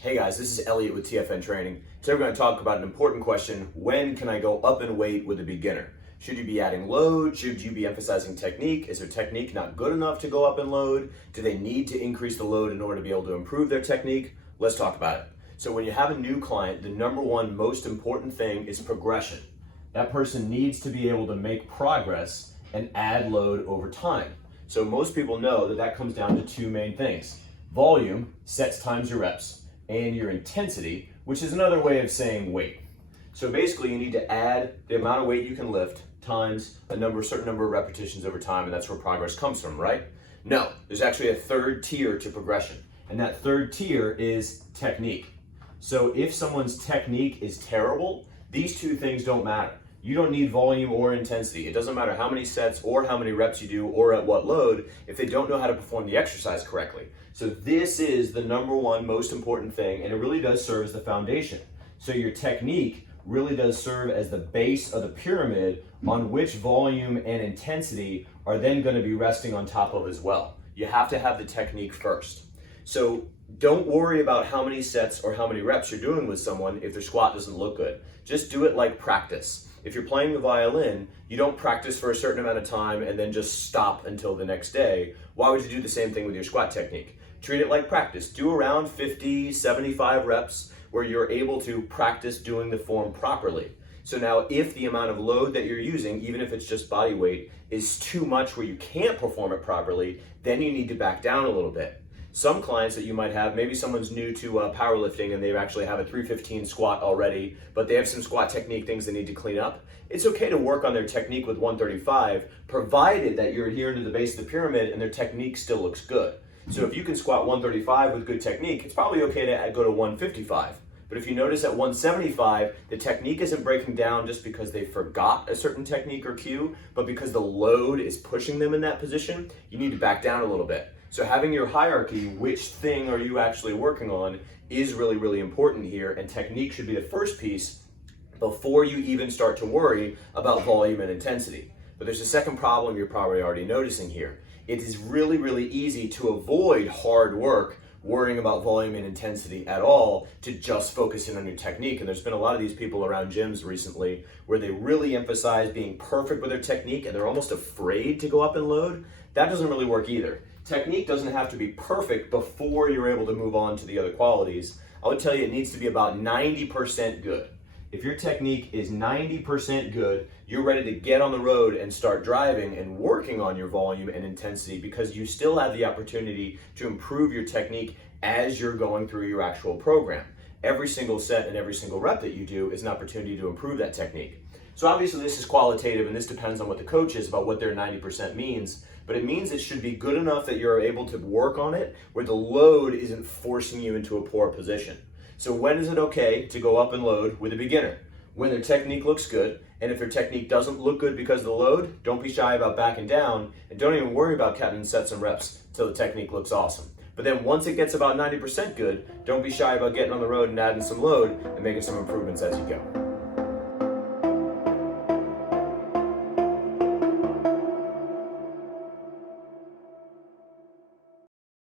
Hey guys, this is Elliott with TFN Training. Today we're going to talk about an important question: when can I go up in weight with a beginner? Should you be adding load? Should you be emphasizing technique? Is their technique not good enough to go up in load? Do they need to increase the load in order to be able to improve their technique? Let's talk about it. So when you have a new client, the number one most important thing is progression. That person needs to be able to make progress and add load over time. So most people know that that comes down to two main things: volume, sets times your reps, and your intensity, which is another way of saying weight. So basically you need to add the amount of weight you can lift times a certain number of repetitions over time, and that's where progress comes from, right? No, there's actually a third tier to progression, and that third tier is technique. So if someone's technique is terrible, these two things don't matter. You don't need volume or intensity. It doesn't matter how many sets or how many reps you do or at what load if they don't know how to perform the exercise correctly. So this is the number one most important thing, and it really does serve as the foundation. So your technique really does serve as the base of the pyramid on which volume and intensity are then going to be resting on top of as well. You have to have the technique first. So don't worry about how many sets or how many reps you're doing with someone if their squat doesn't look good. Just do it like practice. If you're playing the violin, you don't practice for a certain amount of time and then just stop until the next day. Why would you do the same thing with your squat technique? Treat it like practice. Do around 50, 75 reps where you're able to practice doing the form properly. So now if the amount of load that you're using, even if it's just body weight, is too much where you can't perform it properly, then you need to back down a little bit. Some clients that you might have, maybe someone's new to powerlifting and they actually have a 315 squat already, but they have some squat technique things they need to clean up. It's okay to work on their technique with 135, provided that you're adhering to the base of the pyramid and their technique still looks good. So if you can squat 135 with good technique, it's probably okay to go to 155. But if you notice at 175, the technique isn't breaking down just because they forgot a certain technique or cue, but because the load is pushing them in that position, you need to back down a little bit. So having your hierarchy, which thing are you actually working on, is really, really important here, and technique should be the first piece before you even start to worry about volume and intensity. But there's a second problem you're probably already noticing here. It is really, really easy to avoid hard work worrying about volume and intensity at all, to just focus in on your technique. And there's been a lot of these people around gyms recently where they really emphasize being perfect with their technique and they're almost afraid to go up in load. That doesn't really work either. Technique doesn't have to be perfect before you're able to move on to the other qualities. I would tell you it needs to be about 90% good. If your technique is 90% good, you're ready to get on the road and start driving and working on your volume and intensity, because you still have the opportunity to improve your technique as you're going through your actual program. Every single set and every single rep that you do is an opportunity to improve that technique. So obviously this is qualitative and this depends on what the coach is about what their 90% means, but it means it should be good enough that you're able to work on it where the load isn't forcing you into a poor position. So when is it okay to go up and load with a beginner? When their technique looks good, and if their technique doesn't look good because of the load, don't be shy about backing down, and don't even worry about counting sets and reps till the technique looks awesome. But then once it gets about 90% good, don't be shy about getting on the road and adding some load and making some improvements as you go.